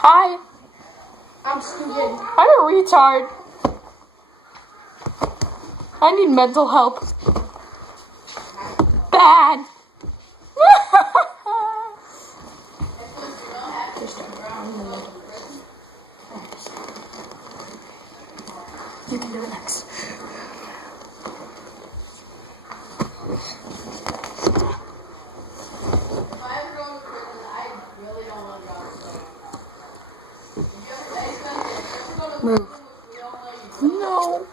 Hi. I'm stupid. I'm a retard. I need mental help. Bad. You can do it next. Move. No.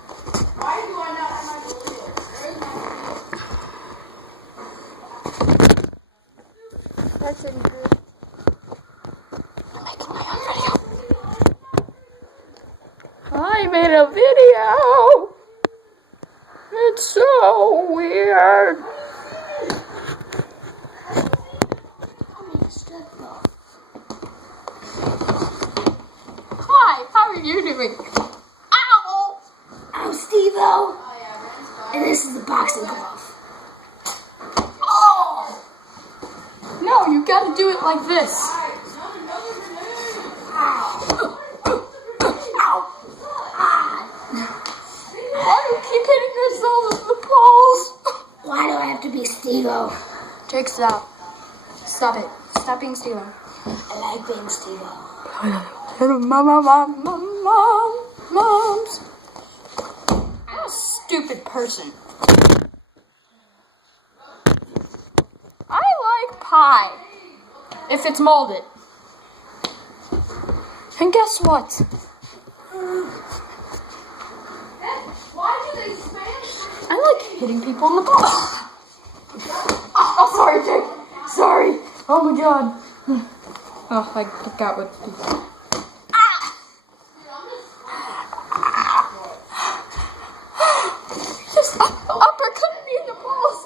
Why do I not have my wheel? That's in good. I'm making my own video. I made a video. It's so weird. Hi, how are you doing? Ow! I'm Steve-O. And this is the boxing glove. Oh! No, you gotta do it like this. Why do you keep hitting yourself in the balls? Why do I have to be Steve-O? Jake, stop. Stop it. Stop being Steve-O. I like being Steve-O. Moms. I'm a stupid person. I like pie. If it's molded. And guess what? Why do they smash? I like hitting people in the balls. Oh, sorry, Jake. Sorry. Oh my god. Oh, I forgot what to do. Just uppercut me in the balls.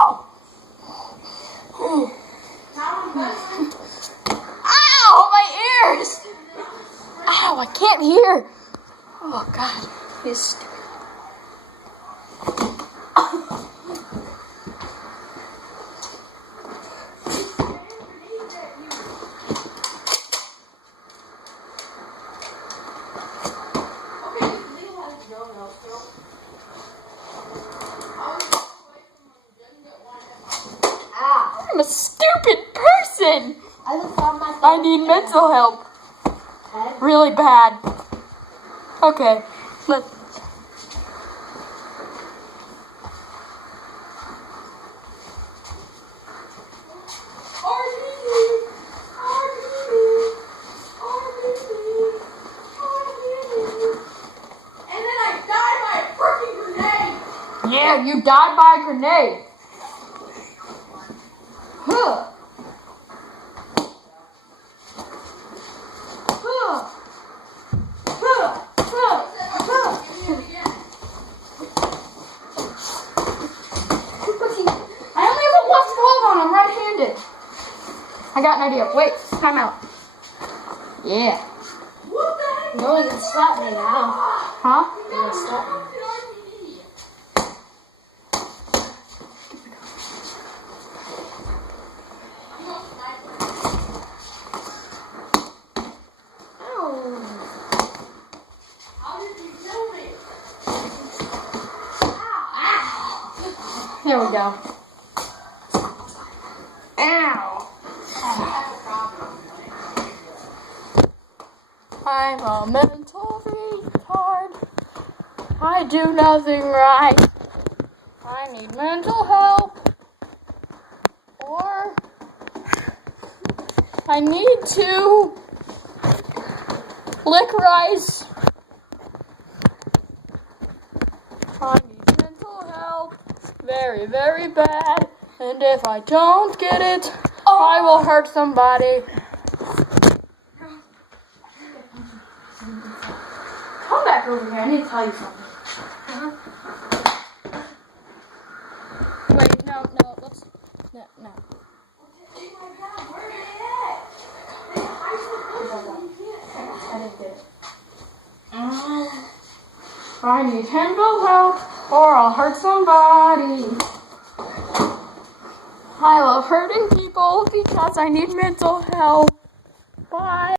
Oh. Ow, my ears. Ow, I can't hear. Oh god, this is stupid. I'm a stupid person. I need mental help. Really bad. Okay. Yeah, you died by a grenade. Huh. I only have a left glove on. I'm right-handed. I got an idea. Wait, time out. Yeah. You only can slap me now. Huh? You can slap me. There we go. Ow. I'm a mental retard. I do nothing right. I need mental help. Or I need to lick rice. I need mental help. Very, very bad. And if I don't get it, I will hurt somebody. Come back over here. I need to tell you something. Wait, no, let's... No. I didn't get it. I need mental help or I'll hurt somebody. I love hurting people because I need mental health. Bye.